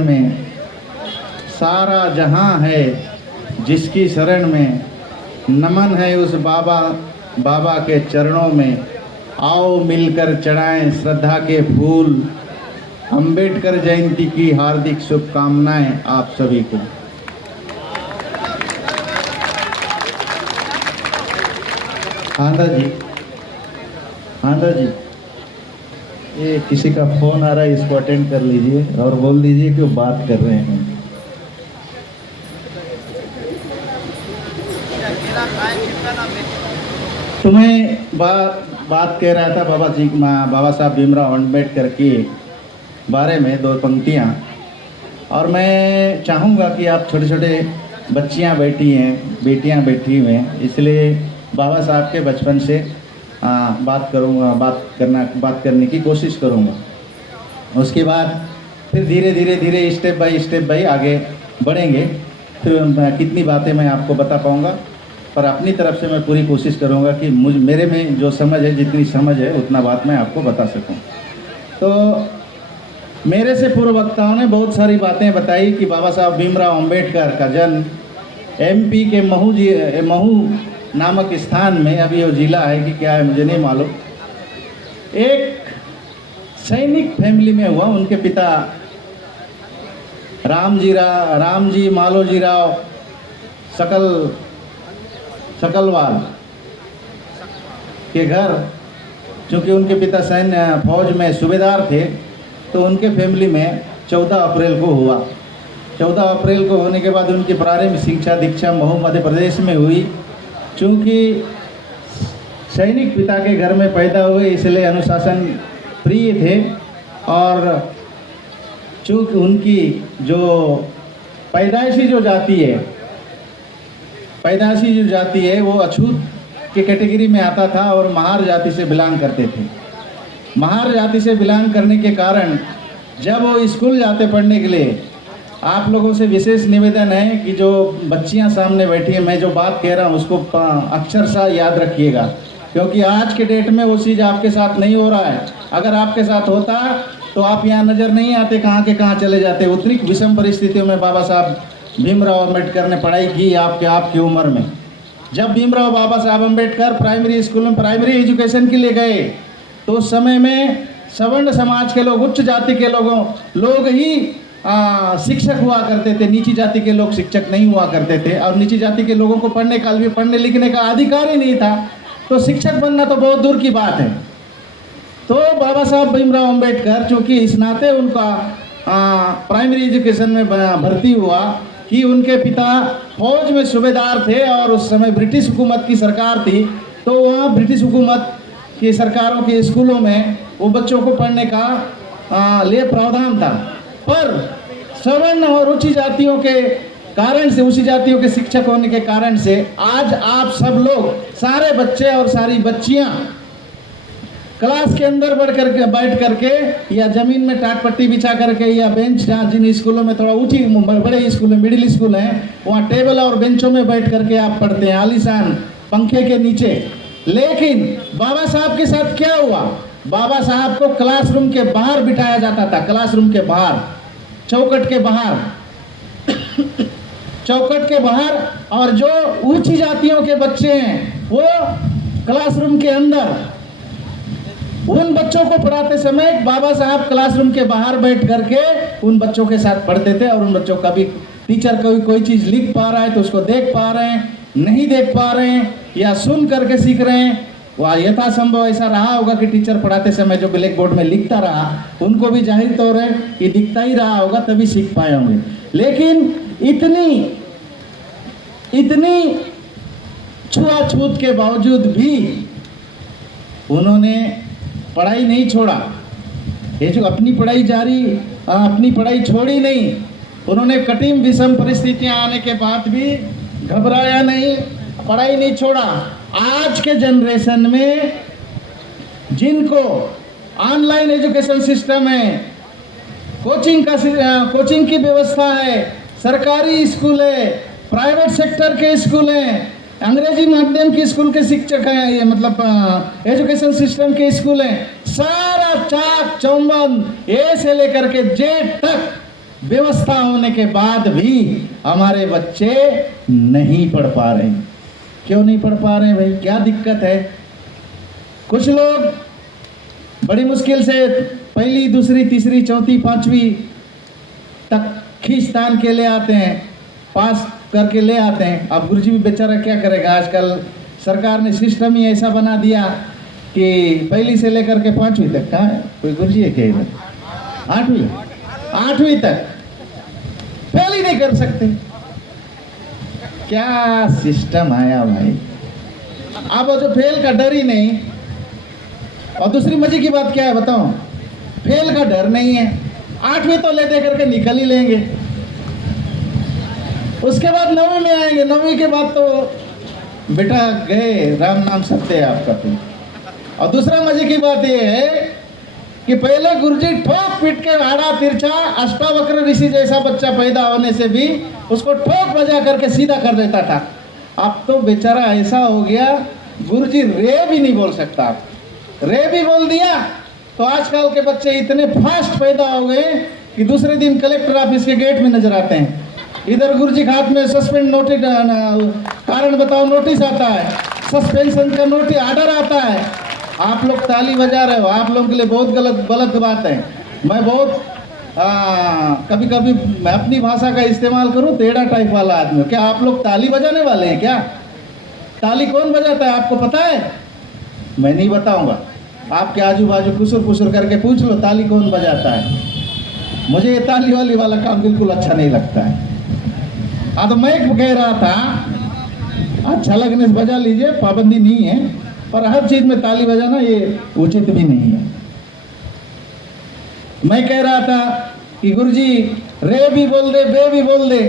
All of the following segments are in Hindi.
में सारा जहां है जिसकी शरण में, नमन है उस बाबा के चरणों में। आओ मिलकर चढ़ाएं श्रद्धा के फूल, अंबेडकर जयंती की हार्दिक शुभकामनाएं आप सभी को। आंदा जी, ये किसी का फोन आ रहा है, इसको अटेंड कर लीजिए और बोल दीजिए कि वो बात कर रहे हैं। तुम्हें बात कह रहा था बाबा साहब भीमराव अम्बेडकर के बारे में, दो पंक्तियाँ। और मैं चाहूँगा कि आप छोटे छोटे बच्चियाँ बैठी हैं, बेटियाँ बैठी हुई हैं, इसलिए बाबा साहब के बचपन से बात करने की कोशिश करूँगा। उसके बाद फिर धीरे स्टेप बाय आगे बढ़ेंगे। तो कितनी बातें मैं आपको बता पाऊँगा, पर अपनी तरफ से मैं पूरी कोशिश करूँगा कि मेरे में जो समझ है, जितनी समझ है उतना बात मैं आपको बता सकूँ। तो मेरे से पूर्व वक्ताओं ने बहुत सारी बातें बताई कि बाबा साहब भीमराव अम्बेडकर का जन्म MP के महू नामक स्थान में, अभी वो जिला है कि क्या है मुझे नहीं मालूम, एक सैनिक फैमिली में हुआ। उनके पिता रामजी मालोजी राव सकलवाल के घर, चूँकि उनके पिता सैन्य फौज में सूबेदार थे, तो उनके फैमिली में 14 अप्रैल को हुआ। 14 अप्रैल को होने के बाद उनकी प्रारंभिक शिक्षा दीक्षा महू मध्य प्रदेश में हुई। चूँकि सैनिक पिता के घर में पैदा हुए, इसलिए अनुशासन प्रिय थे। और चूँकि उनकी जो पैदाइशी जो जाति है वो अछूत के कैटेगरी में आता था और महार जाति से बिलोंग करते थे। महार जाति से बिलोंग करने के कारण जब वो स्कूल जाते पढ़ने के लिए, आप लोगों से विशेष निवेदन है कि जो बच्चियां सामने बैठी हैं, मैं जो बात कह रहा हूँ उसको अक्षरशः याद रखिएगा, क्योंकि आज के डेट में वो चीज़ आपके साथ नहीं हो रहा है। अगर आपके साथ होता तो आप यहाँ नज़र नहीं आते, कहाँ के कहाँ चले जाते। उतनी विषम परिस्थितियों में बाबा साहब भीमराव अम्बेडकर ने पढ़ाई की आपकी उम्र में। जब भीमराव बाबा साहब अम्बेडकर प्राइमरी स्कूल में प्राइमरी एजुकेशन के लिए गए, तो उस समय में सवर्ण समाज के लोग, उच्च जाति के लोग ही शिक्षक हुआ करते थे। नीची जाति के लोग शिक्षक नहीं हुआ करते थे, और नीची जाति के लोगों को पढ़ने लिखने का अधिकार ही नहीं था, तो शिक्षक बनना तो बहुत दूर की बात है। तो बाबा साहब भीमराव अम्बेडकर, चूँकि इस नाते उनका प्राइमरी एजुकेशन में भर्ती हुआ कि उनके पिता फौज में सूबेदार थे और उस समय ब्रिटिश हुकूमत की सरकार थी, तो वहाँ ब्रिटिश हुकूमत की सरकारों के स्कूलों में वो बच्चों को पढ़ने का लिए प्रावधान था। पर सवर्ण और उच्च जातियों के कारण से, उसी जातियों के शिक्षक होने के कारण से आज आप सब लोग, सारे बच्चे और सारी बच्चियां क्लास के अंदर बैठ करके या ज़मीन में टाट पट्टी बिछा करके या बेंच, जहाँ जिन स्कूलों में थोड़ा ऊँची बड़े स्कूल में, मिडिल स्कूल हैं, वहाँ टेबल और बेंचों में बैठ करके आप पढ़ते हैं, आलीशान पंखे के नीचे। लेकिन बाबा साहब के साथ क्या हुआ? बाबा साहब को क्लासरूम के बाहर बिठाया जाता था, क्लासरूम के बाहर, चौखट के बाहर। और जो ऊंची जातियों के बच्चे हैं वो क्लासरूम के अंदर। उन बच्चों को पढ़ाते समय बाबा साहब क्लासरूम के बाहर बैठ करके उन बच्चों के साथ पढ़ते थे। और उन बच्चों का भी, टीचर कोई चीज़ लिख पा रहा है तो उसको देख पा रहे हैं, नहीं देख पा रहे हैं या सुन करके सीख रहे हैं। वह यथासंभव ऐसा रहा होगा कि टीचर पढ़ाते समय जो ब्लैक बोर्ड में लिखता रहा, उनको भी जाहिर तौर है कि दिखता ही रहा होगा, तभी सीख पाए होंगे। लेकिन इतनी छुआछूत के बावजूद भी उन्होंने पढ़ाई नहीं छोड़ा। ये जो अपनी पढ़ाई छोड़ी नहीं, उन्होंने कठिन विषम परिस्थितियां आने के बाद भी घबराया नहीं, पढ़ाई नहीं छोड़ा। आज के जनरेशन में जिनको ऑनलाइन एजुकेशन सिस्टम है, कोचिंग की व्यवस्था है, सरकारी स्कूल है, प्राइवेट सेक्टर के स्कूल हैं, अंग्रेजी माध्यम के स्कूल के शिक्षक हैं, ये मतलब एजुकेशन सिस्टम के स्कूल हैं, सारा चाक चौबंद ए से लेकर के जेड तक व्यवस्था होने के बाद भी हमारे बच्चे नहीं पढ़ पा रहे हैं। क्यों नहीं पढ़ पा रहे हैं भाई? क्या दिक्कत है? कुछ लोग बड़ी मुश्किल से पहली, दूसरी, तीसरी, चौथी, पांचवी तक खींचतान के ले आते हैं, पास करके ले आते हैं। अब गुरुजी भी बेचारा क्या करेगा? आजकल सरकार ने सिस्टम ही ऐसा बना दिया कि पहली से लेकर के पांचवी तक, कहाँ है कोई गुरुजी है क्या इधर? आठवीं तक फेल ही नहीं कर सकते। क्या सिस्टम आया भाई? अब वो जो फेल का डर ही नहीं। और दूसरी मजे की बात क्या है बताओ? फेल का डर नहीं है, आठवीं तो ले दे करके निकल ही लेंगे, उसके बाद नौवीं में आएंगे, नौवीं के बाद तो बेटा गए, राम नाम सत्य है आपका तो। और दूसरा मजे की बात यह है कि पहले गुरुजी ठोक पीट के आड़ा तिरछा अष्टावक्र ऋषि जैसा बच्चा पैदा होने से भी उसको ठोक बजा करके सीधा कर देता था। अब तो बेचारा ऐसा हो गया, गुरुजी रे भी नहीं बोल सकता। रे भी बोल दिया तो आजकल के बच्चे इतने फास्ट पैदा हो गए कि दूसरे दिन कलेक्टर ऑफिस के गेट में नजर आते हैं। इधर गुरुजी के हाथ में सस्पेंड नोटिस, कारण बताओ नोटिस आता है, सस्पेंशन का नोटिस ऑर्डर आता है। आप लोग ताली बजा रहे हो, आप लोगों के लिए बहुत गलत बात है। मैं बहुत कभी कभी मैं अपनी भाषा का इस्तेमाल करूं, टेढ़ा टाइप वाला आदमी। क्या आप लोग ताली बजाने वाले हैं क्या? ताली कौन बजाता है आपको पता है? मैं नहीं बताऊंगा, आपके आजू बाजू कुसुर कुसुर करके पूछ लो ताली कौन बजाता है। मुझे ये ताली वाला काम बिल्कुल अच्छा नहीं लगता है। हाँ तो मैं कह रहा था अच्छा लगने से बजा लीजिए, पाबंदी नहीं है, पर हर चीज में ताली बजाना ये उचित भी नहीं है। मैं कह रहा था कि गुरुजी रे भी बोल दे, बे भी बोल दे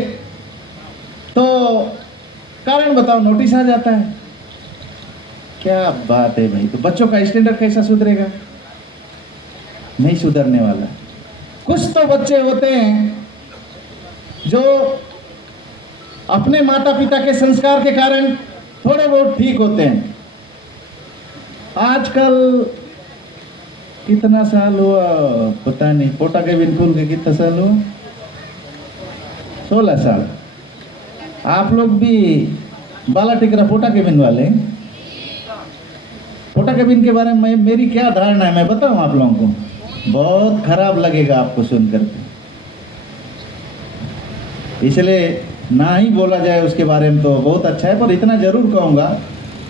तो कारण बताओ नोटिस आ जाता है। क्या बात है भाई? तो बच्चों का स्टैंडर्ड कैसा सुधरेगा? नहीं सुधरने वाला। कुछ तो बच्चे होते हैं जो अपने माता पिता के संस्कार के कारण थोड़े बहुत ठीक होते हैं। आजकल कितना साल हुआ पता नहीं, पोटा के बिल्कुल के कितना साल हुआ? 16 साल। आप लोग भी बाला टिकरा पोटा केबिन वाले? पोटा केबिन के बारे में मेरी क्या धारणा है मैं बताऊं आप लोगों को? बहुत खराब लगेगा आपको सुनकर, इसलिए ना ही बोला जाए उसके बारे में तो बहुत अच्छा है। पर इतना जरूर कहूँगा,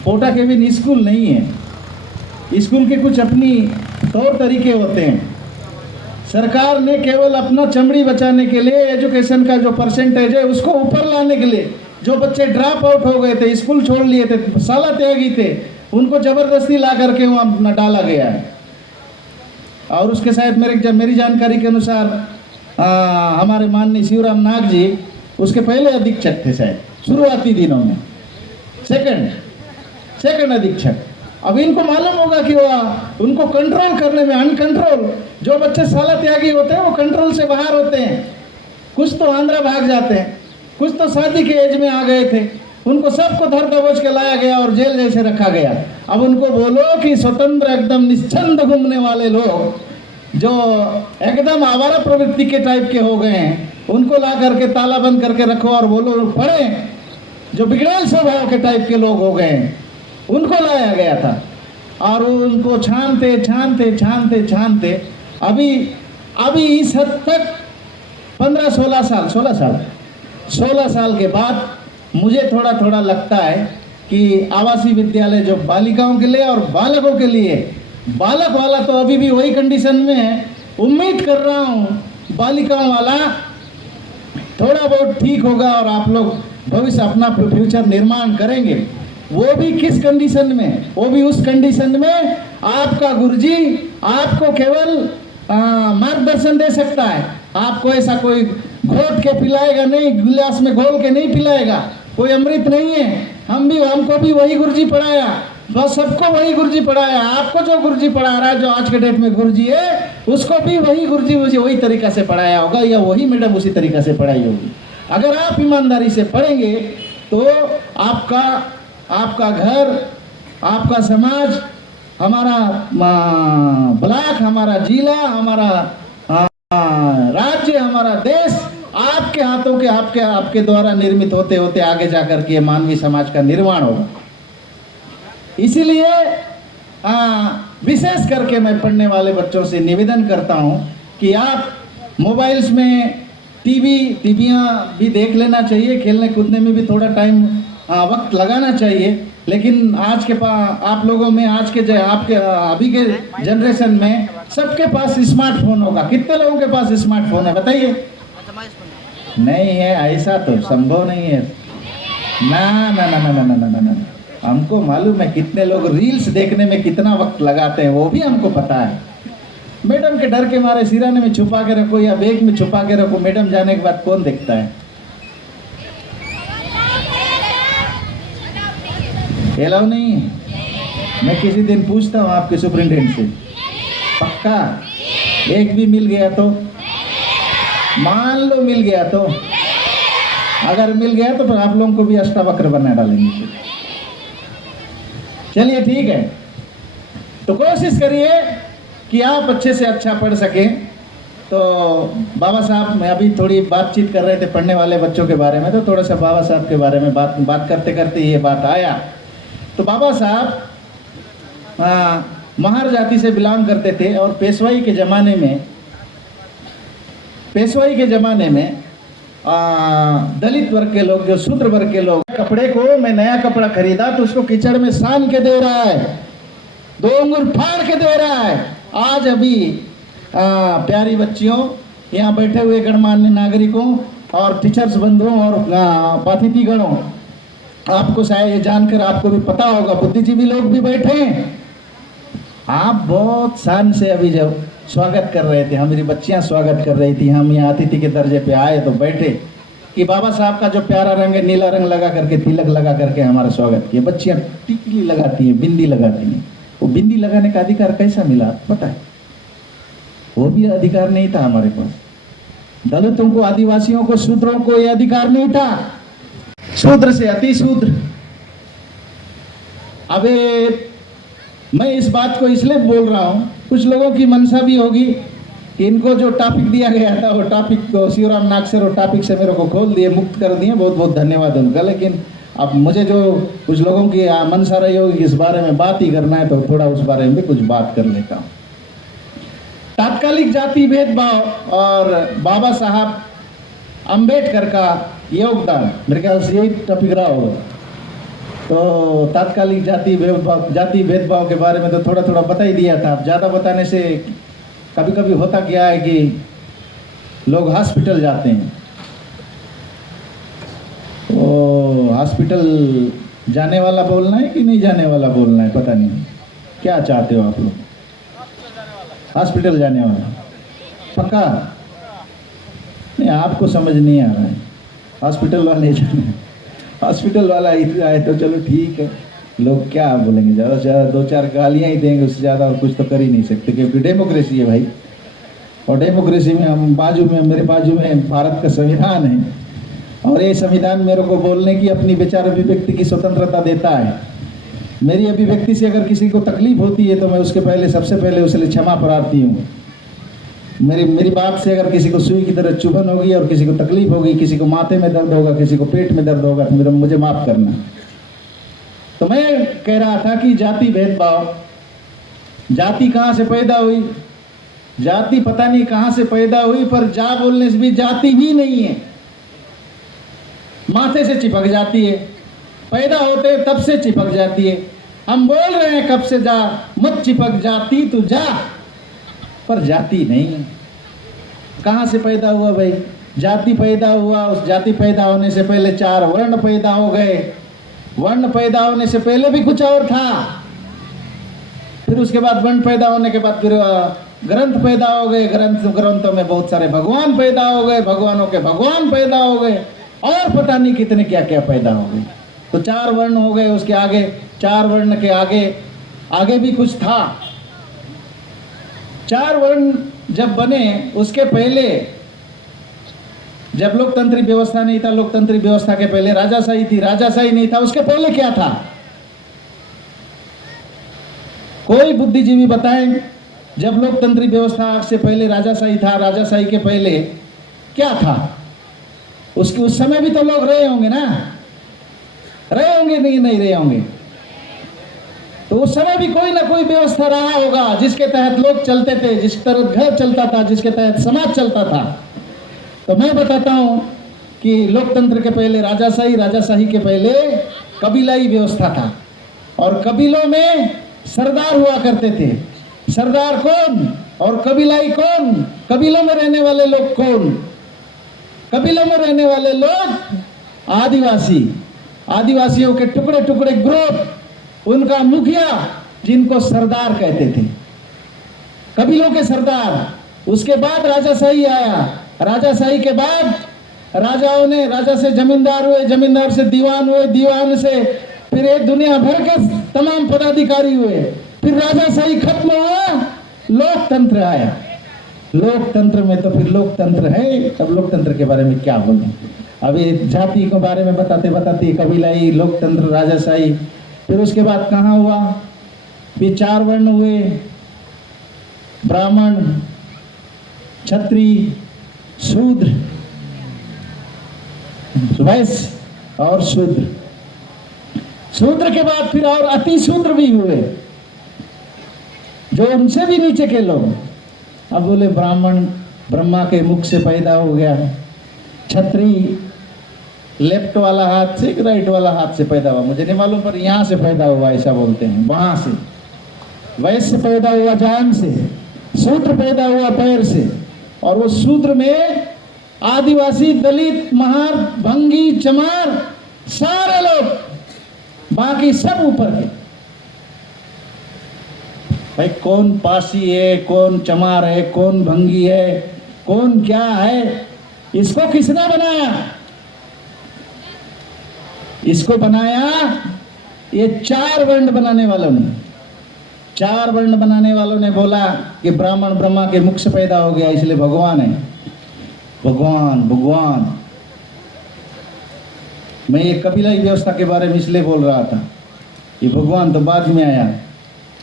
पोटा केबिन स्कूल नहीं है। स्कूल के कुछ अपनी तौर तरीके होते हैं। सरकार ने केवल अपना चमड़ी बचाने के लिए एजुकेशन का जो परसेंटेज है उसको ऊपर लाने के लिए, जो बच्चे ड्रॉप आउट हो गए थे, स्कूल छोड़ लिए थे, साला त्यागी थे, उनको जबरदस्ती ला करके वहाँ डाला गया है। और उसके साथ मेरी जानकारी के अनुसार हमारे माननीय शिवराम नाग जी उसके पहले अधीक्षक थे शायद शुरुआती दिनों में, सेकंड अधीक्षक। अब इनको मालूम होगा कि वह उनको कंट्रोल करने में अनकंट्रोल, जो बच्चे साला त्यागी होते हैं वो कंट्रोल से बाहर होते हैं। कुछ तो आंध्रा भाग जाते हैं, कुछ तो शादी के एज में आ गए थे, उनको सबको धर दबोच के लाया गया और जेल जैसे रखा गया। अब उनको बोलो कि स्वतंत्र एकदम निश्चंद घूमने वाले लोग जो एकदम आवारा प्रवृत्ति के टाइप के हो गए हैं, उनको ला करके ताला बंद करके रखो और बोलो पढ़े। जो बिगड़ेल स्वभाव के टाइप के लोग हो गए हैं उनको लाया गया था और उनको छानते छानते छानते छानते अभी इस हद तक 16 साल के बाद मुझे थोड़ा लगता है कि आवासीय विद्यालय जो बालिकाओं के लिए और बालकों के लिए, बालक वाला तो अभी भी वही कंडीशन में है। उम्मीद कर रहा हूँ बालिकाओं वाला थोड़ा बहुत ठीक होगा और आप लोग भविष्य अपना फ्यूचर निर्माण करेंगे। वो भी किस कंडीशन में? वो भी उस कंडीशन में आपका गुरुजी आपको केवल मार्गदर्शन दे सकता है। आपको ऐसा कोई घोट के पिलाएगा नहीं, गिलास में घोल के नहीं पिलाएगा, कोई अमृत नहीं है। हमको भी वही गुरुजी पढ़ाया, बस सबको वही गुरुजी पढ़ाया। आपको जो गुरुजी पढ़ा रहा है, जो आज के डेट में गुरुजी है, उसको भी वही गुरुजी मुझे वही तरीका से पढ़ाया होगा या वही मैडम उसी तरीका से पढ़ाई होगी। अगर आप ईमानदारी से पढ़ेंगे तो आपका घर, आपका समाज, हमारा ब्लॉक, हमारा जिला, हमारा राज्य राज्य, हमारा देश आपके हाथों के आपके द्वारा निर्मित होते होते आगे जाकर के मानवीय समाज का निर्माण होगा। इसीलिए विशेष करके मैं पढ़ने वाले बच्चों से निवेदन करता हूं कि आप मोबाइल्स में टीवियाँ भी देख लेना चाहिए, खेलने कूदने में भी थोड़ा टाइम वक्त लगाना चाहिए, लेकिन आज के आप लोगों में आपके अभी के जनरेशन में सबके पास स्मार्टफोन होगा। कितने लोगों के पास स्मार्टफोन है बताइए? नहीं है, ऐसा तो संभव नहीं है। ना ना ना ना ना ना ना ना, हमको मालूम है कितने लोग रील्स देखने में कितना वक्त लगाते हैं, वो भी हमको पता है। मैडम के डर के मारे सिराने में छुपा के रखो या बैग में छुपा के रखो, मैडम जाने के बाद कौन देखता है? एलाउ नहीं है। मैं किसी दिन पूछता हूँ आपके सुपरिटेंडेंट से, पक्का एक भी मिल गया तो? मान लो मिल गया तो, अगर मिल गया तो फिर आप लोगों को भी अष्टावक्र बना डालेंगे। चलिए ठीक है, तो कोशिश करिए कि आप अच्छे से अच्छा पढ़ सकें। तो बाबा साहब, मैं अभी थोड़ी बातचीत कर रहे थे पढ़ने वाले बच्चों के बारे में, तो थोड़ा सा बाबा साहब के बारे में बात करते करते ये बात आया। तो बाबा साहब महार जाति से बिलोंग करते थे और पेशवाई के ज़माने में दलित वर्ग के लोग, जो शूद्र वर्ग के लोग, कपड़े को मैं नया कपड़ा खरीदा तो उसको कीचड़ में सान के दे रहा है, 2 अंगुर फाड़ के दे रहा है। आज अभी प्यारी बच्चियों, यहाँ बैठे हुए गणमान्य नागरिकों और टीचर्स बंधुओं और पातिथीगणों, आपको शायद ये जानकर आपको भी पता होगा, बुद्धिजीवी लोग भी बैठे हैं। आप बहुत शान से अभी जब स्वागत कर रहे थे, हमारी बच्चियां स्वागत कर रही थी, हम यहाँ अतिथि के दर्जे पे आए तो बैठे कि बाबा साहब का जो प्यारा रंग है, नीला रंग लगा करके, तिलक लगा करके हमारा स्वागत किया। बच्चियां टिकली लगाती हैं, बिंदी लगाती हैं। वो बिंदी लगाने का अधिकार कैसा मिला पता है? वो भी अधिकार नहीं था हमारे पास। दलितों को, आदिवासियों को, शूद्रों को ये अधिकार नहीं था। शूद्र से अति शूद्र। अबे मैं इस बात को इसलिए बोल रहा हूँ, कुछ लोगों की मनसा भी होगी कि इनको जो टॉपिक दिया गया था वो टॉपिक को शिवराम नागसर और टॉपिक से मेरे को खोल दिए, मुक्त कर दिए, बहुत बहुत धन्यवाद उनका। लेकिन अब मुझे जो कुछ लोगों की मनसा रही होगी कि इस बारे में बात ही करना है, तो थोड़ा उस बारे में भी कुछ बात कर लेता हूँ। तात्कालिक जाति भेदभाव और बाबा साहब अंबेडकर का योगदान, मेरे ख्याल से यही टॉपिक रहा होगा। तो तात्कालिक जाति भेदभाव के बारे में तो थोड़ा थोड़ा बता ही दिया था। अब ज़्यादा बताने से कभी कभी होता क्या है कि लोग हॉस्पिटल जाते हैं, तो हॉस्पिटल जाने वाला बोलना है कि नहीं जाने वाला बोलना है, पता नहीं क्या चाहते हो आप लोग? हॉस्पिटल जाने वाला पक्का? नहीं, आपको समझ नहीं आ रहा है। हॉस्पिटल वाले जाने, हॉस्पिटल वाला आए तो चलो ठीक है, लोग क्या बोलेंगे, ज़्यादा से ज़्यादा 2-4 गालियाँ ही देंगे, उससे ज़्यादा और कुछ तो कर ही नहीं सकते, क्योंकि डेमोक्रेसी है भाई। और डेमोक्रेसी में हम मेरे बाजू में भारत का संविधान है, और ये संविधान मेरे को बोलने की, अपनी विचार अभिव्यक्ति की स्वतंत्रता देता है। मेरी अभिव्यक्ति से अगर किसी को तकलीफ होती है तो मैं उसके पहले, सबसे पहले उसके लिए क्षमा प्रार्थी हूँ। मेरी बात से अगर किसी को सुई की तरह चुभन होगी और किसी को तकलीफ होगी, किसी को माथे में दर्द होगा, किसी को पेट में दर्द होगा, तो मुझे माफ़ करना। तो मैं कह रहा था कि जाति भेदभाव, जाति कहाँ से पैदा हुई? जाति पता नहीं कहाँ से पैदा हुई, पर जा बोलने से भी जाति ही नहीं है, माथे से चिपक जाती है। पैदा होते तब से चिपक जाती है। हम बोल रहे हैं कब से जा मत चिपक जाती तू जा, पर जाति नहीं है। कहाँ से पैदा हुआ भाई? जाति पैदा हुआ, उस जाति पैदा होने से पहले 4 वर्ण पैदा हो गए। वर्ण पैदा होने से पहले भी कुछ और था, फिर उसके बाद वर्ण पैदा होने के बाद फिर ग्रंथ पैदा हो गए, ग्रंथों में बहुत सारे भगवान पैदा हो गए, भगवानों के भगवान पैदा हो गए, और पता नहीं कितने क्या क्या पैदा हो गए। तो 4 वर्ण हो गए, उसके आगे 4 वर्ण के आगे भी कुछ था। 4 वर्ण जब बने, उसके पहले जब लोकतंत्री व्यवस्था नहीं था, लोकतंत्री व्यवस्था के पहले राजाशाही थी, राजाशाही नहीं था, उसके पहले क्या था? कोई बुद्धिजीवी बताएं, जब लोकतंत्री व्यवस्था से पहले राजाशाही था, राजाशाही के पहले क्या था? उसके उस समय भी तो लोग रहे होंगे ना, रहे होंगे नहीं, नहीं रहे होंगे। तो उस समय भी कोई ना कोई व्यवस्था रहा होगा जिसके तहत लोग चलते थे, जिस तरह घर चलता था, जिसके तहत समाज चलता था। तो मैं बताता हूं कि लोकतंत्र के पहले राजाशाही, राजाशाही के पहले कबीलाई व्यवस्था था। और कबीलों में सरदार हुआ करते थे। सरदार कौन और कबीलाई कौन? कबीलों में रहने वाले लोग कौन? कबीलों में रहने वाले लोग आदिवासी, आदिवासियों के टुकड़े टुकड़े ग्रुप, उनका मुखिया जिनको सरदार कहते थे, कबीलों के सरदार। उसके बाद राजाशाही आया। राजाशाही के बाद राजाओं ने, राजा से जमींदार हुए, जमींदार से दीवान हुए, दीवान से फिर एक दुनिया भर के तमाम पदाधिकारी हुए। फिर राजाशाही खत्म हुआ, लोकतंत्र आया। लोकतंत्र में तो फिर लोकतंत्र है। अब लोकतंत्र के बारे में क्या बोलूं? अभी जाति के बारे में बताते बताते कबीलाई, लोकतंत्र, राजाशाही, फिर उसके बाद कहाँ हुआ? फिर 4 वर्ण हुए, ब्राह्मण, क्षत्रिय, शूद्र, वैश्य और शूद्र। शूद्र के बाद फिर और अति शूद्र भी हुए, जो उनसे भी नीचे के लोग। अब बोले ब्राह्मण ब्रह्मा के मुख से पैदा हो गया, क्षत्रिय लेफ्ट वाला हाथ से, राइट वाला हाथ से पैदा हुआ, मुझे नहीं मालूम, पर यहाँ से पैदा हुआ ऐसा बोलते हैं, वहां से। वैश्य पैदा हुआ जान से, शूद्र पैदा हुआ पैर से। और वो शूद्र में आदिवासी, दलित, महार, भंगी, चमार, सारे लोग, बाकी सब ऊपर के। भाई कौन पासी है, कौन चमार है, कौन भंगी है, कौन क्या है, इसको किसने बनाया? इसको बनाया ये 4 वर्ण बनाने वालों ने। 4 वर्ण बनाने वालों ने बोला कि ब्राह्मण ब्रह्मा के मुख से पैदा हो गया, इसलिए भगवान है। भगवान भगवान। मैं ये कबीलाई व्यवस्था के बारे में इसलिए बोल रहा था, ये भगवान तो बाद में आया।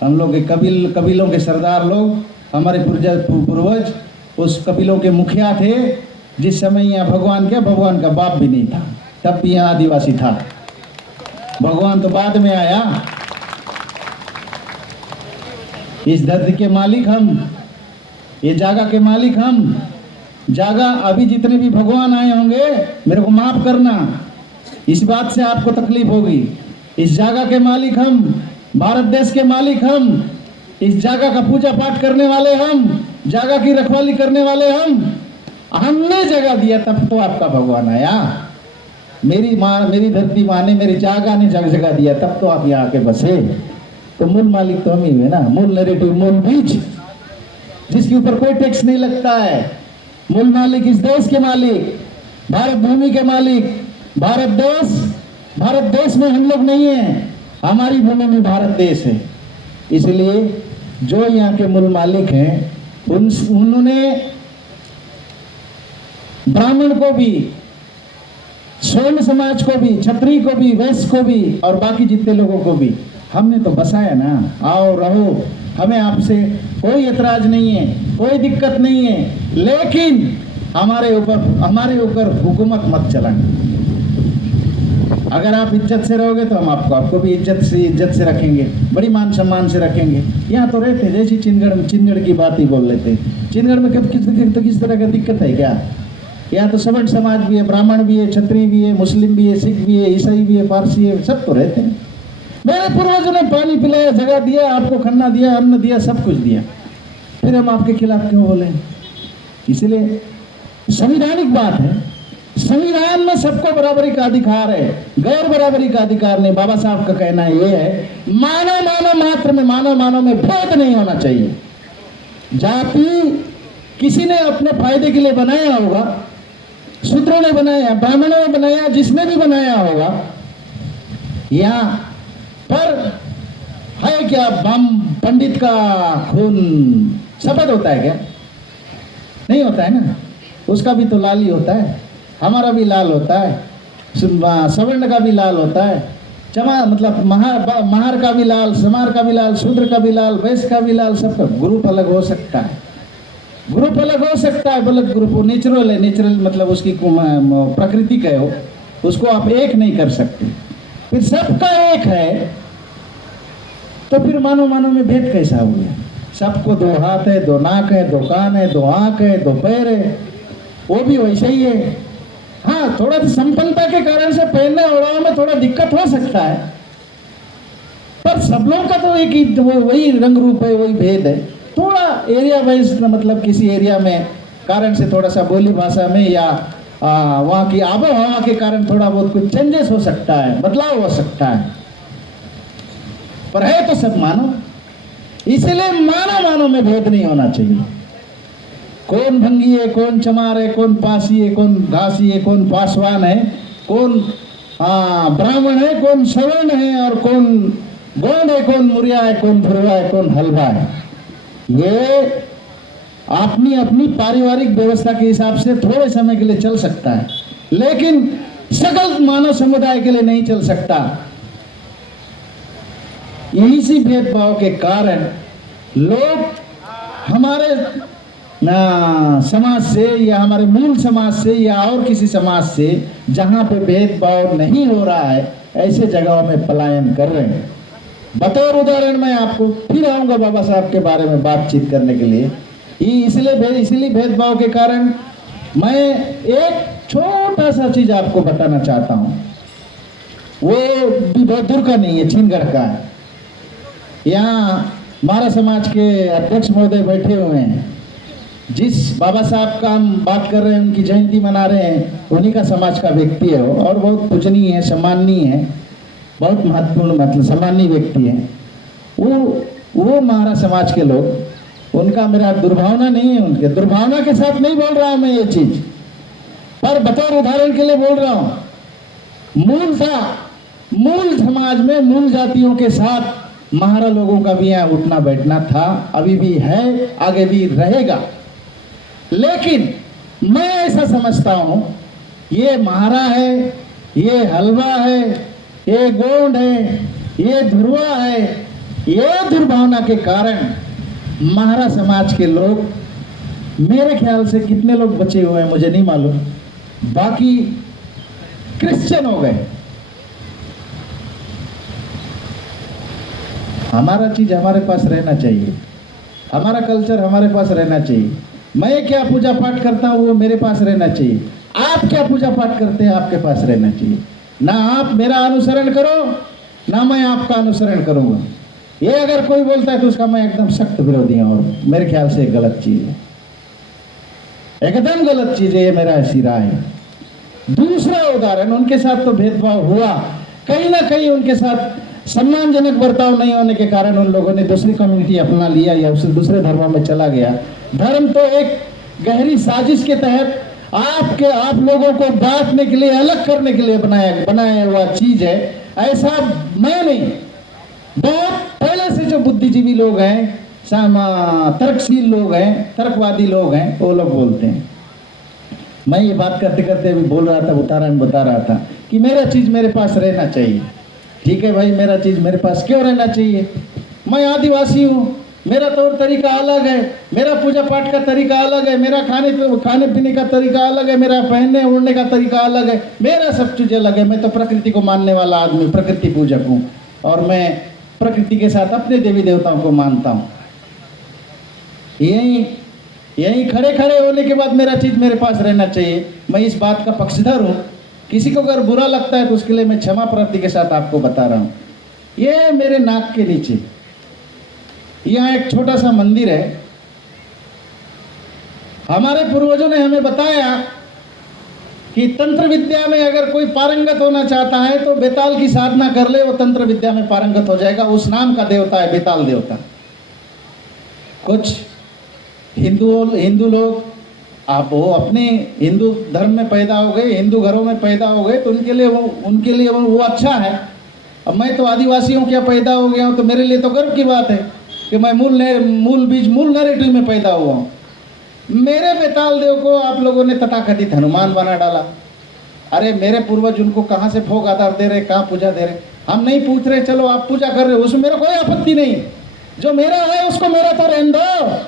हम लोग के कबीलों के सरदार लोग, हमारे पूर्वज उस कबीलों के मुखिया थे। जिस समय यहाँ भगवान क्या, भगवान का बाप भी नहीं था, तब भी यहाँ आदिवासी था। भगवान तो बाद में आया। इस धरती के मालिक हम, ये जगह के मालिक हम। जगह अभी जितने भी भगवान आए होंगे, मेरे को माफ करना, इस बात से आपको तकलीफ होगी। इस जगह के मालिक हम, भारत देश के मालिक हम, इस जगह का पूजा पाठ करने वाले हम, जगह की रखवाली करने वाले हम। हमने जगह दिया तब तो आपका भगवान आया। मेरी माँ, मेरी धरती माँ ने, मेरी जगह ने जगह दिया तब तो आप यहाँ आके बसे। तो मूल मालिक तो हम ही हुए ना, मूल नैरेटिव, मूल बीज, जिसके ऊपर कोई टैक्स नहीं लगता है। मूल मालिक इस देश के मालिक, भारत भूमि के मालिक। भारत देश में हम लोग नहीं है, हमारी भूमि में भारत देश है। इसलिए जो यहाँ के मूल मालिक हैं, उन्होंने ब्राह्मण को भी, स्वर्ण समाज को भी, क्षत्रिय को भी, वैश्य को भी और बाकी जितने लोगों को भी हमने तो बसाया ना। आओ रहो, हमें आपसे कोई एतराज नहीं है, कोई दिक्कत नहीं है, लेकिन हमारे ऊपर हुकूमत मत चलाना। अगर आप इज्जत से रहोगे तो हम आपको भी इज्जत से रखेंगे, बड़ी मान सम्मान से रखेंगे। यहाँ तो रहते जैसी चिनगढ़ की बात ही बोल लेते। चिनगढ़ में किस तरह का दिक्कत है क्या? यहाँ तो सवर्ण समाज भी है, ब्राह्मण भी है, क्षत्रिय भी है, मुस्लिम भी है, सिख भी है, ईसाई भी है, पारसी है, सब तो रहते हैं। मेरे पूर्वजों ने पानी पिलाया, जगह दिया, आपको खाना दिया, अन्न दिया, सब कुछ दिया, फिर हम आपके खिलाफ क्यों बोले? इसलिए संवैधानिक बात है, संविधान में सबको बराबरी का अधिकार है, गैर बराबरी का अधिकार नहीं। बाबा साहब का कहना ये है, मानव में भेद नहीं होना चाहिए। जाति किसी ने अपने फायदे के लिए बनाया होगा, शूद्रों ने बनाया, ब्राह्मणों ने बनाया, जिसने भी बनाया होगा। यहाँ पर है क्या, पंडित का खून सफेद होता है क्या? नहीं होता है ना, उसका भी तो लाल ही होता है, हमारा भी लाल होता है, सवर्ण का भी लाल होता है, मतलब महार का भी लाल, समार का भी लाल, शूद्र का भी लाल, वैश्य का भी लाल, सबका ग्रुप अलग हो सकता है। ग्रुप अलग हो सकता है, अलग ग्रुप हो, नेचुरल है, नेचुरल मतलब उसकी प्रकृति का हो, उसको आप एक नहीं कर सकते। फिर सबका एक है तो फिर मानो मानो में भेद कैसा हो गया? सबको दो हाथ है, दो नाक है, दो कान है, दो आंख है, दो पैर है, वो भी वैसे ही है। हाँ, थोड़ा सा संपन्नता के कारण से पहनने ओढ़ाने में थोड़ा दिक्कत हो सकता है, पर सब लोग का तो एक ही वही रंग रूप है, वही भेद है। थोड़ा एरिया वाइज मतलब किसी एरिया में कारण से थोड़ा सा बोली भाषा में या वहाँ की आबोहवा के कारण थोड़ा बहुत कुछ चेंजेस हो सकता है, बदलाव हो सकता है, पर है तो सब मानव। इसलिए मानव में भेद नहीं होना चाहिए। कौन भंगी है, कौन चमार है, कौन पासी है, कौन घासी है, कौन पासवान है, कौन ब्राह्मण है, कौन सवर्ण है, और कौन गोंड है, कौन मुरिया है, कौन भुरवा है, कौन हलवा है, ये अपनी अपनी पारिवारिक व्यवस्था के हिसाब से थोड़े समय के लिए चल सकता है, लेकिन सकल मानव समुदाय के लिए नहीं चल सकता। इसी भेदभाव के कारण लोग हमारे समाज से या हमारे मूल समाज से या और किसी समाज से जहाँ पे भेदभाव नहीं हो रहा है, ऐसे जगहों में पलायन कर रहे हैं। बतौर उदाहरण मैं आपको फिर आऊँगा बाबा साहब के बारे में बातचीत करने के लिए। इसलिए भेदभाव के कारण मैं एक छोटा सा चीज़ आपको बताना चाहता हूँ, वो भी बहुत दूर का नहीं है, छीनगढ़ का है। यहाँ हमारा समाज के अध्यक्ष महोदय बैठे हुए हैं, जिस बाबा साहब का हम बात कर रहे हैं, उनकी जयंती मना रहे हैं, उन्हीं का समाज का व्यक्ति है वो, और बहुत पूजनीय है, सम्माननीय है, बहुत महत्वपूर्ण मतलब सम्माननीय व्यक्ति है वो हमारा समाज के लोग। उनका मेरा दुर्भावना नहीं है, उनके दुर्भावना के साथ नहीं बोल रहा हूँ मैं ये चीज, पर बतौर उदाहरण के लिए बोल रहा हूँ। मूल समाज में मूल जातियों के साथ महारा लोगों का भी यहाँ उठना बैठना था, अभी भी है, आगे भी रहेगा। लेकिन मैं ऐसा समझता हूँ, ये महारा है, ये हलवा है, ये गोंड है, ये ध्रुवा है, ये दुर्भावना के कारण महारा समाज के लोग, मेरे ख्याल से कितने लोग बचे हुए हैं मुझे नहीं मालूम, बाकी क्रिश्चियन हो गए। हमारा चीज हमारे पास रहना चाहिए, हमारा कल्चर हमारे पास रहना चाहिए। मैं क्या पूजा पाठ करता हूँ वो मेरे पास रहना चाहिए, आप क्या पूजा पाठ करते हैं आपके पास रहना चाहिए। ना आप मेरा अनुसरण करो, ना मैं आपका अनुसरण करूँगा। ये अगर कोई बोलता है तो उसका मैं एकदम सख्त विरोधी हूँ, और मेरे ख्याल से गलत चीज़ है, एकदम गलत चीज़ है, ये मेरा ऐसी राय है। दूसरा उदाहरण, उनके साथ तो भेदभाव हुआ, कहीं ना कहीं उनके साथ सम्मानजनक बर्ताव नहीं होने के कारण उन लोगों ने दूसरी कम्युनिटी अपना लिया या उससे दूसरे धर्मों में चला गया। धर्म तो एक गहरी साजिश के तहत आप लोगों को बांटने के लिए, अलग करने के लिए बनाया हुआ चीज है। ऐसा मैं नहीं, बहुत पहले से जो बुद्धिजीवी लोग हैं, तर्कशील लोग हैं, तर्कवादी लोग हैं, वो लोग बोलते हैं। मैं ये बात करते करते अभी बोल रहा था, बता रहा था कि मेरा चीज मेरे पास रहना चाहिए। ठीक है भाई, मेरा चीज मेरे पास क्यों रहना चाहिए? मैं आदिवासी हूँ, मेरा तौर तरीका अलग है, मेरा पूजा पाठ का तरीका अलग है, मेरा खाने पीने का तरीका अलग है, मेरा पहनने ओढ़ने का तरीका अलग है, मेरा सब चीज़ अलग है। मैं तो प्रकृति को मानने वाला आदमी, प्रकृति पूजक हूँ, और मैं प्रकृति के साथ अपने देवी देवताओं को मानता हूँ। यही खड़े होने के बाद मेरा चीज़ मेरे पास रहना चाहिए। मैं इस बात का पक्षधर हूँ। किसी को अगर बुरा लगता है तो उसके लिए मैं क्षमा प्राप्ति के साथ आपको बता रहा हूँ। ये मेरे नाक के नीचे यहाँ एक छोटा सा मंदिर है। हमारे पूर्वजों ने हमें बताया कि तंत्र विद्या में अगर कोई पारंगत होना चाहता है तो बेताल की साधना कर ले, वो तंत्र विद्या में पारंगत हो जाएगा। उस नाम का देवता है बेताल देवता। कुछ हिंदू लोग आप वो अपने हिंदू धर्म में पैदा हो गए, हिंदू घरों में पैदा हो गए, तो उनके लिए वो अच्छा है। अब मैं तो आदिवासियों क्या पैदा हो गया हूँ, तो मेरे लिए तो गर्व की बात है कि मैं मूल नैरेटिव में पैदा हुआ हूँ। मेरे बेताल देव को आप लोगों ने तथाकथित हनुमान बना डाला। अरे मेरे पूर्वज उनको कहाँ से भोग आधार दे रहे, कहाँ पूजा दे रहे, हम नहीं पूछ रहे। चलो आप पूजा कर रहे हो, उसमें मेरा कोई आपत्ति नहीं। जो मेरा है उसको मेरा तो रहने दो,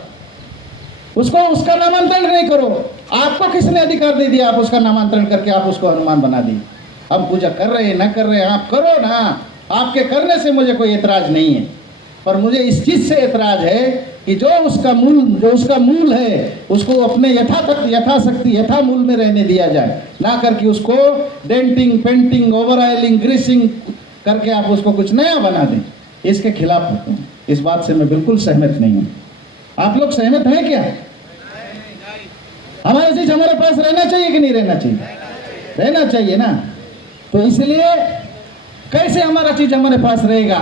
उसको उसका नामांतरण नहीं करो। आपको किसने अधिकार दे दिया आप उसका नामांतरण करके आप उसको हनुमान बना दी? हम पूजा कर रहे हैं ना कर रहे हैं, आप करो ना, आपके करने से मुझे कोई एतराज नहीं है। पर मुझे इस चीज़ से एतराज है कि जो उसका मूल है उसको अपने यथाशक्ति यथा मूल में रहने दिया जाए, ना करके उसको denting, painting, over oiling, greasing करके आप उसको कुछ नया बना दें। इसके खिलाफ होता हूँ। इस बात से मैं बिल्कुल सहमत नहीं हूँ। आप लोग सहमत हैं क्या? हमारी चीज हमारे पास रहना चाहिए कि नहीं रहना चाहिए? रहना चाहिए ना। तो इसलिए कैसे हमारा चीज हमारे पास रहेगा?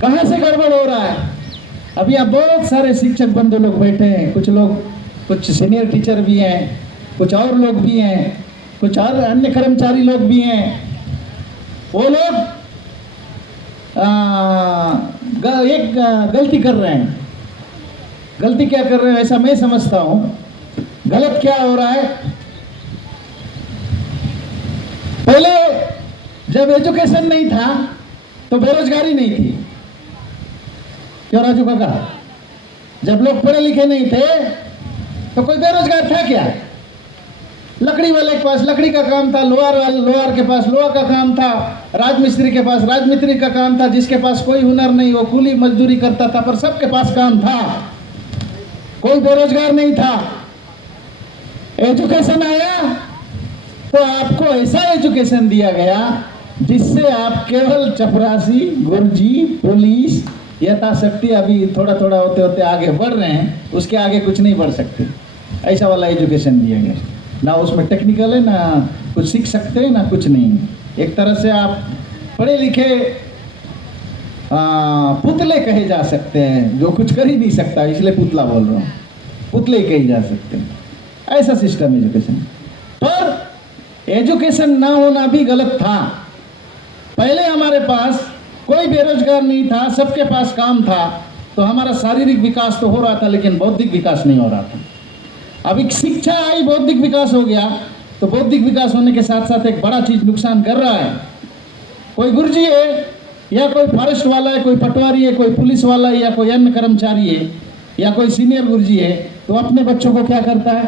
कहां से गड़बड़ हो रहा है? अभी आप बहुत सारे शिक्षक बंधु लोग बैठे हैं, कुछ सीनियर टीचर भी हैं, कुछ और लोग भी हैं, कुछ और अन्य कर्मचारी लोग भी हैं। वो लोग एक गलती कर रहे हैं। गलती क्या कर रहे हैं ऐसा मैं समझता हूं। गलत क्या हो रहा है? पहले जब एजुकेशन नहीं था तो बेरोजगारी नहीं थी। क्यों राजू काका? जब लोग पढ़े लिखे नहीं थे तो कोई बेरोजगार था क्या? लकड़ी वाले के पास लकड़ी का काम था, लोहार के पास लोहा का काम था, राजमिस्त्री के पास राजमिस्त्री का काम था, जिसके पास कोई हुनर नहीं वो कूली मजदूरी करता था, पर सबके पास काम था, कोई बेरोजगार नहीं था। एजुकेशन आया तो आपको ऐसा एजुकेशन दिया गया जिससे आप केवल चपरासी, गुरजी, पुलिस, यथाशक्ति अभी थोड़ा थोड़ा होते होते आगे बढ़ रहे हैं, उसके आगे कुछ नहीं बढ़ सकते। ऐसा वाला एजुकेशन दिया गया। ना उसमें टेक्निकल है, ना कुछ सीख सकते हैं, ना कुछ नहीं। एक तरह से आप पढ़े लिखे पुतले कहे जा सकते हैं, जो कुछ कर ही नहीं सकता, इसलिए पुतला बोल रहा हूँ। पुतले कहे जा सकते हैं, ऐसा सिस्टम एजुकेशन। पर एजुकेशन ना होना भी गलत था। पहले हमारे पास कोई बेरोजगार नहीं था, सबके पास काम था, तो हमारा शारीरिक विकास तो हो रहा था लेकिन बौद्धिक विकास नहीं हो रहा था। अभी शिक्षा आई, बौद्धिक विकास हो गया, तो बौद्धिक विकास होने के साथ साथ एक बड़ा चीज नुकसान कर रहा है। कोई गुरुजी है या कोई फॉरेस्ट वाला है, कोई पटवारी है, कोई पुलिस वाला है, या कोई अन्य कर्मचारी है, या कोई सीनियर गुरुजी है, तो अपने बच्चों को क्या करता है?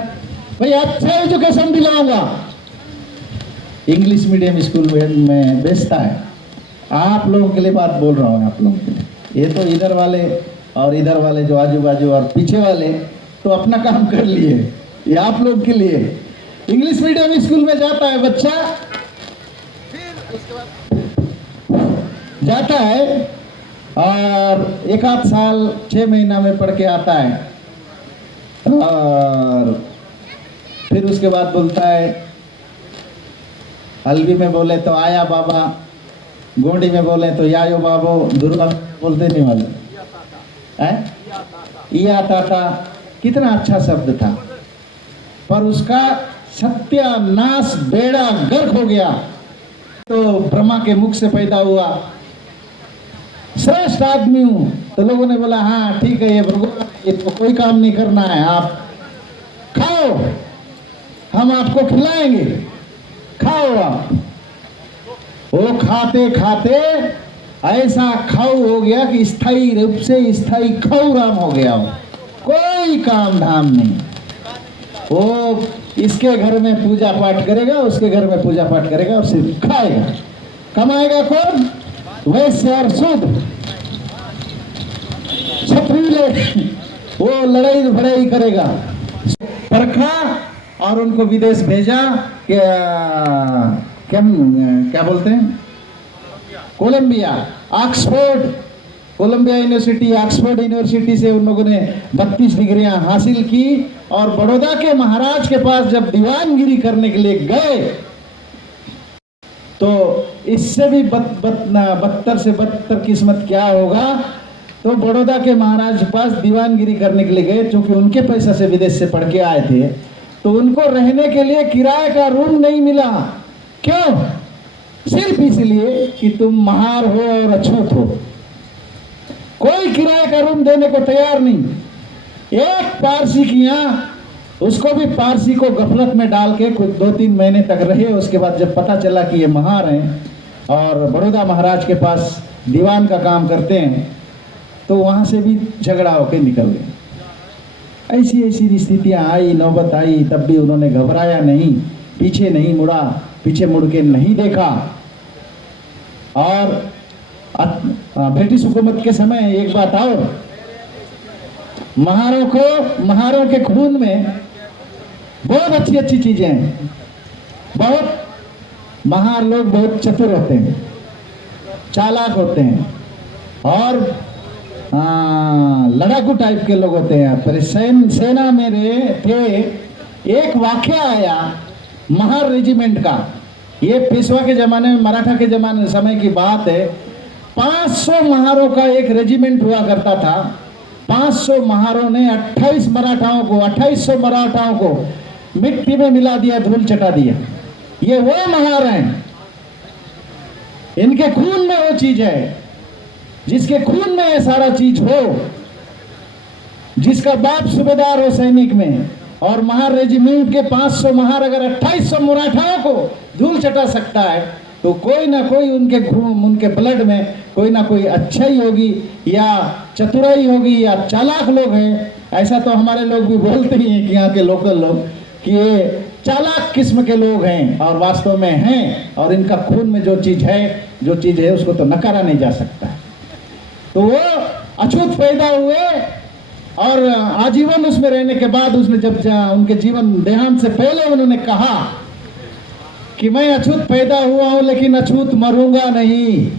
भाई अच्छा एजुकेशन दिलाऊंगा, इंग्लिश मीडियम स्कूल में भेजता है। आप लोगों के लिए बात बोल रहा हूँ, आप लोगों के लिए। ये तो इधर वाले और इधर वाले जो आजू बाजू और पीछे वाले तो अपना काम कर लिए, ये आप लोग के लिए। इंग्लिश मीडियम स्कूल में जाता है बच्चा, जाता है और एक आध साल 6 महीना में पढ़ के आता है, और फिर उसके बाद बोलता है, हल्दी में बोले तो आया बाबा, गोंडी में बोले तो यायो बाबो, दुर्गा बोलते नहीं वाले है, या ताता। कितना अच्छा शब्द था, पर उसका सत्यानाश, बेड़ा गर्क हो गया। तो ब्रह्मा के मुख से पैदा हुआ, श्रेष्ठ आदमी हूं, तो लोगों ने बोला हाँ ठीक है, ये भगवान, ये तो कोई काम नहीं करना है, आप खाओ, हम आपको खिलाएंगे, खाओ आप। वो खाते खाते ऐसा खाऊ हो गया कि स्थायी रूप से स्थायी खाऊ राम हो गया। वो कोई काम धाम नहीं, वो इसके घर में पूजा पाठ करेगा, उसके घर में पूजा पाठ करेगा और सिर्फ खाएगा। कमाएगा कौन? वैश्य और शूद्र, क्षत्रिय, वो लड़ाई भड़ाई करेगा। परखा और उनको विदेश भेजा, क्या बोलते हैं, Columbia, Oxford, Columbia University, Oxford University से उन लोगों ने 32 डिग्रियां हासिल की। और बड़ौदा के महाराज के पास जब दीवानगिरी करने के लिए गए तो इससे भी बदतर से बदतर किस्मत क्या होगा। तो बड़ौदा के महाराज के पास दीवानगिरी करने के लिए गए, क्योंकि उनके पैसा से विदेश से पढ़ के आए थे, तो उनको रहने के लिए किराए का रूम नहीं मिला। क्यों? सिर्फ इसलिए कि तुम महार हो और अछूत हो। कोई किराए का रूम देने को तैयार नहीं। एक पारसी की यहाँ, उसको भी पारसी को गफलत में डाल के कुछ 2-3 महीने तक रहे। उसके बाद जब पता चला कि ये महार हैं और बड़ौदा महाराज के पास दीवान का काम करते हैं, तो वहाँ से भी झगड़ा होकर निकल गए। ऐसी ऐसी स्थितियां आई, नौबत आई, तब भी उन्होंने घबराया नहीं, पीछे नहीं मुड़ा, पीछे मुड़ के नहीं देखा। और ब्रिटिश हुकूमत के समय एक बात और, महारों के खून में बहुत अच्छी अच्छी चीजें हैं। बहुत महार लोग बहुत चतुर होते हैं, चालाक होते हैं और लड़ाकू टाइप के लोग होते हैं। पर सेना में थे, एक वाकया आया महार रेजिमेंट का। ये पेशवा के जमाने में, मराठा के जमाने समय की बात है। 500 महारों का एक रेजिमेंट हुआ करता था। 500 महारों ने 2800 मराठाओं को मिट्टी में मिला दिया, धूल चटा दिया। ये वो महार हैं, इनके खून में वो चीज है, जिसके खून में ये सारा चीज हो, जिसका बाप सूबेदार हो सैनिक में। और महार रेजिमेंट के 500 महार अगर 2800 मराठाओं को धूल चटा सकता है, तो कोई ना कोई उनके ब्लड में कोई ना कोई अच्छाई होगी या चतुराई होगी या चालाक लोग हैं। ऐसा तो हमारे लोग भी बोलते ही हैं कि यहाँ के लोकल लोग कि ये चालाक किस्म के लोग हैं, और वास्तव में हैं। और इनका खून में जो चीज़ है उसको तो नकारा नहीं जा सकता। तो वो अछूत पैदा हुए और आजीवन उसमें रहने के बाद उसने जब उनके जीवन देहांत से पहले उन्होंने कहा कि मैं अछूत पैदा हुआ हूं लेकिन अछूत मरूंगा नहीं।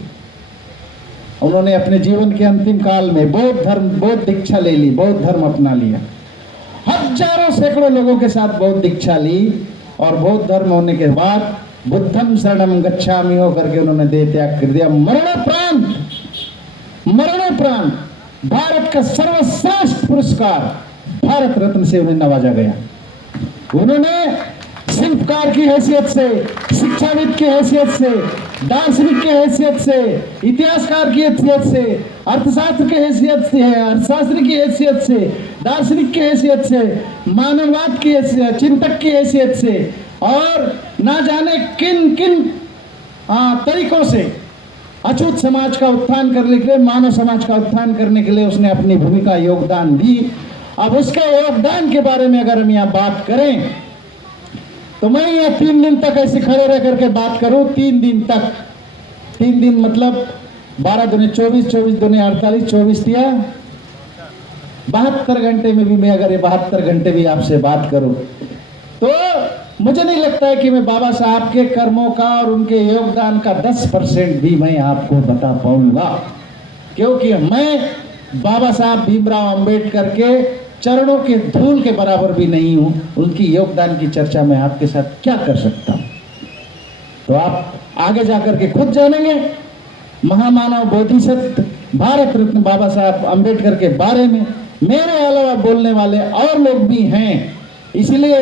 उन्होंने अपने जीवन के अंतिम काल में बौद्ध दीक्षा ले ली, बौद्ध धर्म अपना लिया। हजारों सैकड़ों लोगों के साथ बौद्ध दीक्षा ली और बौद्ध धर्म होने के बाद बुद्धम शरणम गच्छामि हो करके उन्होंने देह त्याग कर दिया। मरणोपरांत भारत का सर्वश्रेष्ठ पुरस्कार भारत रत्न से उन्हें नवाजा गया। उन्होंने शिल्पकार की हैसियत से, शिक्षाविद की हैसियत से, दार्शनिक की हैसियत से, इतिहासकार की हैसियत से, अर्थशास्त्र की हैसियत से, अर्थशास्त्री की हैसियत से, दार्शनिक की हैसियत से, मानववाद की हैसियत, चिंतक की हैसियत से और ना जाने किन किन तरीकों से अछूत समाज का उत्थान करने के लिए, मानव समाज का उत्थान करने के लिए उसने अपनी भूमिका योगदान दी। अब उसके योगदान के बारे में अगर हम यहाँ बात करें तो मैं यहाँ 3 दिन तक ऐसे खड़े रह करके बात करूं। 3 दिन तक, 3 दिन मतलब 12 दूनी 24, 24 दूनी 48, 24 दिया 72 घंटे में भी मैं अगर ये 72 घंटे भी आपसे बात करूं तो मुझे नहीं लगता है कि मैं बाबा साहब के कर्मों का और उनके योगदान का 10% भी मैं आपको बता पाऊंगा, क्योंकि मैं बाबा साहब भीमराव अंबेडकर के चरणों के धूल के बराबर भी नहीं हूं। उनकी योगदान की चर्चा मैं आपके साथ क्या कर सकता हूं, तो आप आगे जाकर के खुद जानेंगे। महामानव बोधिसत्व भारत रत्न बाबा साहब अंबेडकर के बारे में मेरे अलावा बोलने वाले और लोग भी हैं। इसलिए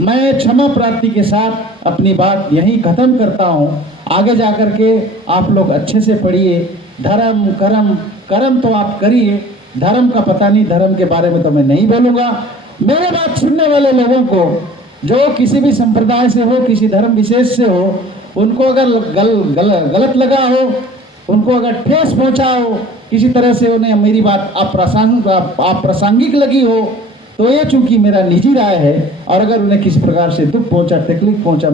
मैं क्षमा प्रार्थी के साथ अपनी बात यहीं खत्म करता हूं। आगे जाकर के आप लोग अच्छे से पढ़िए। धर्म कर्म तो आप करिए, धर्म का पता नहीं, धर्म के बारे में तो मैं नहीं बोलूँगा। मेरे बात सुनने वाले लोगों को जो किसी भी संप्रदाय से हो, किसी धर्म विशेष से हो, उनको अगर गलत लगा हो, उनको अगर ठेस पहुँचा हो, किसी तरह से उन्हें मेरी बात अप्रासंगिक लगी हो, तो ये चूंकि मेरा निजी राय है और अगर उन्हें किसी प्रकार से दुख पहुँचा, तकलीफ पहुँचा,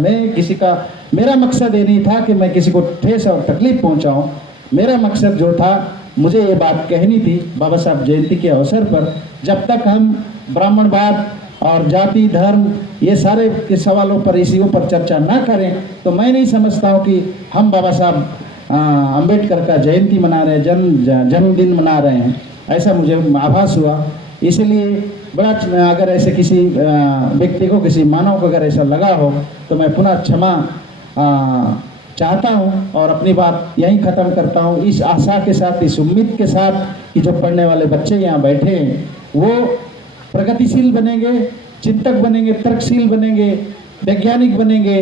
मेरा मकसद ये नहीं था कि मैं किसी को ठेस और तकलीफ पहुँचाऊँ। मेरा मकसद जो था, मुझे ये बात कहनी थी बाबा साहब जयंती के अवसर पर, जब तक हम ब्राह्मणवाद और जाति धर्म ये सारे के सवालों पर, इसियों पर चर्चा ना करें, तो मैं नहीं समझता हूँ कि हम बाबा साहब अंबेडकर का जयंती मना रहे हैं, जन्मदिन मना रहे हैं, ऐसा मुझे आभास हुआ। इसलिए बड़ा, अगर ऐसे किसी व्यक्ति को, किसी मानव को अगर ऐसा लगा हो तो मैं पुनः क्षमा चाहता हूं और अपनी बात यहीं ख़त्म करता हूं, इस आशा के साथ, इस उम्मीद के साथ कि जो पढ़ने वाले बच्चे यहाँ बैठे हैं वो प्रगतिशील बनेंगे, चिंतक बनेंगे, तर्कशील बनेंगे, वैज्ञानिक बनेंगे।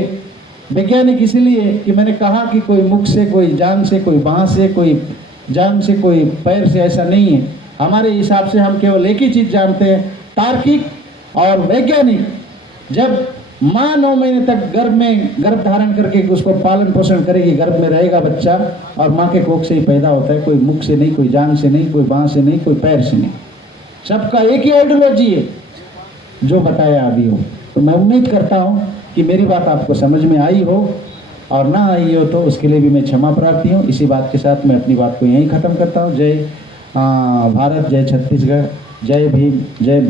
वैज्ञानिक इसलिए कि मैंने कहा कि कोई मुख से, कोई जान से, कोई बाँह से, कोई जान से, कोई पैर से, ऐसा नहीं है। हमारे हिसाब से हम केवल एक ही चीज़ जानते हैं, तार्किक और वैज्ञानिक। जब माँ 9 महीने तक गर्भ धारण करके उसको पालन पोषण करेगी, गर्भ में रहेगा बच्चा और माँ के कोख से ही पैदा होता है, कोई मुख से नहीं, कोई जान से नहीं, कोई बाँह से नहीं, कोई पैर से नहीं। सबका एक ही आइडियोलॉजी है जो बताया अभी हो। तो मैं उम्मीद करता हूँ कि मेरी बात आपको समझ में आई हो, और ना आई हो तो उसके लिए भी मैं क्षमा प्रार्थी हूँ। इसी बात के साथ मैं अपनी बात को यहीं ख़त्म करता हूँ। जय भारत, जय छत्तीसगढ़, जय भीम, जय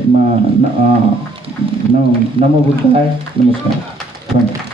नमो बुद्धाय, नमस्कार। Thank you.